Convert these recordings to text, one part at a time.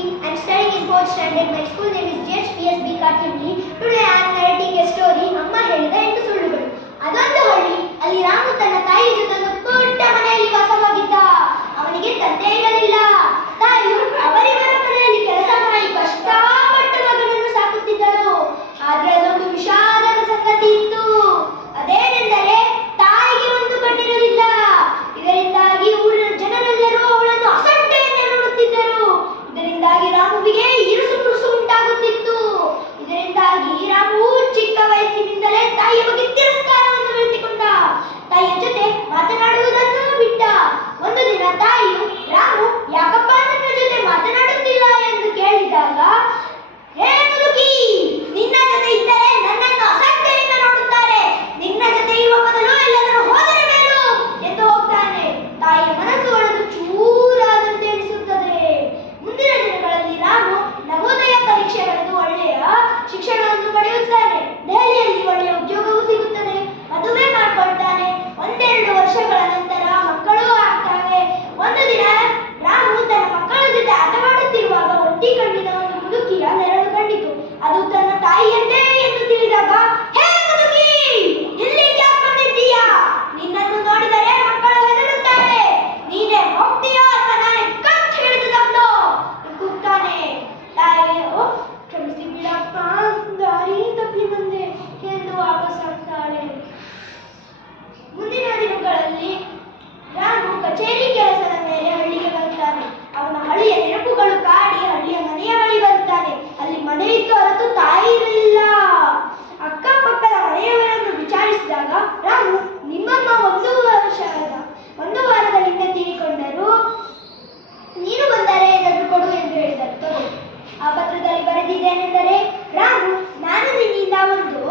evening. I am studying in 4th standard. My school name is JHPSB Katyangi. Today I am narrating a story. ಅಮ್ಮ ಹೇಳಿದ 8 ಸುಳ್ಳುಗಳು. ಅದೊಂದು ಹಳ್ಳಿ. ಅಲ್ಲಿ ರಾಮು ತನ್ನ ತಾಯಿ ಜೊತೆ ಒಂದು ಪುಟ್ಟ ಮನೆಯಲ್ಲಿ ವಾಸವಾಗಿದ್ದ. ಅವನಿಗೆ ತಂದೆ ಇರಲಿಲ್ಲ. ತಾಯಿಯು ಅವರಿವರ ಮನೆಯಲ್ಲಿ ಕೆಲಸ ಮಾಡಿ ಕಷ್ಟಪಟ್ಟು ಮಗನನ್ನು ಸಾಕುತ್ತಿದ್ದಳು. ಆದರೆ ಅದೊಂದು ವಿಷಾದದ ಸಂಗತಿ ಇತ್ತು. ಅದೇನೆಂದರೆ ತಾಯಿಗೆ ಒಂದು ಕಣ್ಣಿರಲಿಲ್ಲ. ಇದರಿಂದಾಗಿ ಊರಿನ ಜನರೆಲ್ಲರೂ ಅವಳನ್ನು ಅಸಡ್ಡೆಯಿಂದ ನೋಡುತ್ತಿದ್ದರು. ಇದರಿಂದಾಗಿ ರಾಮುವಿಗೆ ಇರುಸು ಮುರುಸು ಉಂಟಾಗುತ್ತಿತ್ತು. ಇದರಿಂದಾಗಿ ರಾಮು ಚಿಕ್ಕ ವಯಸ್ಸಿನಿಂದಲೇ ತಾಯಿಯ ಬಗ್ಗೆ ತಿರಸ್ಕಾರವನ್ನು ಬೆಳೆಸಿಕೊಂಡ. ತಾಯಿಯ ಜೊತೆ ಮಾತನಾಡುವುದನ್ನು ಬಿಟ್ಟ. ಒಂದು ದಿನ ತಾಯಿಯು ರಾಮು ಯಾಕಪ್ಪ ನನ್ನ ಜೊತೆ ಮಾತನಾಡುತ್ತಿಲ್ಲ ಎಂದು ಕೇಳಿದಾಗ, ಹೇ ಮುದುಕಿ, ನಿನ್ನ ಜೊತೆ ಇದ್ದರೆ ನನ್ನನ್ನು ಅಸಡ್ಡೆಯಿಂದ ನೋಡುತ್ತಾರೆ. ನಿನ್ನ ಜೊತೆ ಇರುವ ಬದಲು ಎಲ್ಲರೂ ಹೋದರೆ ಮೇಲು ಎಂದು ಹೋಗ್ತಾನೆ. ತಾಯಿಯ ಮನಸ್ಸು ಒಡೆದು ಚೂರಾದಂತೆ ಅನಿಸುತ್ತದೆ. ಮುಂದಿನ ದಿನಗಳಲ್ಲಿ ರಾಮು ನವೋದಯ ಪರೀಕ್ಷೆ ಬರೆದು ಒಳ್ಳೆಯ ಶಿಕ್ಷಣವನ್ನು ಪಡೆಯುತ್ತಾನೆ. ದೆಹಲಿಯಲ್ಲಿ ಒಳ್ಳೆಯ ಉದ್ಯೋಗವೂ ಸಿಗುತ್ತದೆ. ಮದುವೆ ಮಾಡಿಕೊಳ್ತಾನೆ. ಒಂದೆರಡು ವರ್ಷಗಳ ನಂತರ ಮಕ್ಕಳೂ ಆಗ್ತವೆ. ಒಂದು ದಿನ ರಾಮು ತನ್ನ ಮಕ್ಕಳ ಜೊತೆ ಆಟವಾಡುತ್ತಿರುವಾಗ ಒಟ್ಟಿ ಕಣ್ಣಿನ ಒಂದು ಮುದುಕಿಯ ನೆರಳು ಕಂಡಿತು. ಅದು ತನ್ನ ತಾಯಿಯಂತೆ ಎಂದು ತಿಳಿದಾಗ, ಹೇ ಮುದುಕಿ, ಇಲ್ಲಿಗೆ ಯಾಕೆ ಬಂದಿದ್ದೀಯಾ? ನಿನ್ನನ್ನು ನೋಡಿದರೆ ಮಕ್ಕಳು ಹೆದರುತ್ತಾರೆ. ನೀನೇ ಹೋಗ್ತೀಯೋ ಅಂತ ನಾನೇ ಕತ್ ಹಿಡಿದು ತಗೊಂಡು ಕೂಗ್ತಾನೆ. ತಾಯಿಯು, ಕ್ಷಮಿಸಿ ಬಿಡಪ್ಪ, ದಾರಿ ತಪ್ಪಿ ಬಂದೆ ಎಂದು ವಾಪಸ್ ಆಗ್ತಾಳೆ. ಮುಂದಿನ ದಿನಗಳಲ್ಲಿ ರಾಮು ಕಚೇರಿ ಕೆಲಸದ ಮೇಲೆ ಹಳ್ಳಿಗೆ ಬರ್ತಾನೆ. ಅವನ ಹಳ್ಳಿಯ ನೆನಪುಗಳು ಕಾಡಿ ಹಳ್ಳಿಯ ಮನೆಯ ಬಳಿ ಬರುತ್ತಾನೆ. ಅಲ್ಲಿ ಮನೆ ಇತ್ತು ಹೊರತು ತಾಯಿ ಇರಲಿಲ್ಲ. ಅಕ್ಕಪಕ್ಕದ ಮನೆಯವರನ್ನು ವಿಚಾರಿಸಿದಾಗ, ರಾಮು, ನಿಮ್ಮಮ್ಮ ಒಂದು ವಾರದ ಹಿಂದೆ ತೀರಿಕೊಂಡರು. ನೀನು ಬಂದರೆ ಇದನ್ನು ಕೊಡು ಎಂದು ಹೇಳಿದರು. ತಗೋ. ಆ ಪತ್ರದಲ್ಲಿ ಬರೆದಿದ್ದೇನೆಂದರೆ, ರಾಮು, ನಾನು ನಿನ್ನಿಂದ ಒಂದು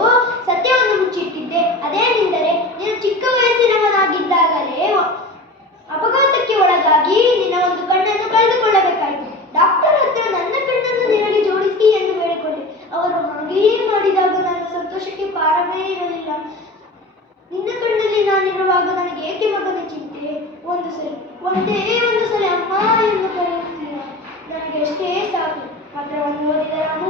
ಸತ್ಯವನ್ನು ಮುಚ್ಚಿಟ್ಟಿದ್ದೆ. ಅದೇನೆಂದರೆ, ನೀನು ಚಿಕ್ಕ ವಯಸ್ಸಿನವನಾಗಿದ್ದಾಗಲೇ ಅಪಘಾತಕ್ಕೆ ಒಳಗಾಗಿ ನಿನ್ನ ಒಂದು ಕಣ್ಣನ್ನು ಕಳೆದುಕೊಳ್ಳಬೇಕಾಯಿತು. ಡಾಕ್ಟರ್ ಹತ್ರ ನನ್ನ ಕಣ್ಣನ್ನು ನಿನಗೆ ಜೋಡಿಸಿ ಎಂದು ಹೇಳಿಕೊಂಡೆ. ಅವರು ಹಾಗೆಯೇ ಮಾಡಿದಾಗ ನನ್ನ ಸಂತೋಷಕ್ಕೆ ಪಾರವೇ ಇರಲಿಲ್ಲ. ನಿನ್ನ ಕಣ್ಣಲ್ಲಿ ನಾನಿರುವಾಗ ನನಗೆ ಏಕೆ ಮಗನ ಚಿಂತೆ? ಒಂದೇ ಒಂದು ಸಲ ಅಮ್ಮ ಎಂದು ಕರೆಯುತ್ತೀರ. ನನಗೆ ಎಷ್ಟೇ ಸಾಕು. ಪತ್ರವನ್ನು ಓದಿದ ರಾಮು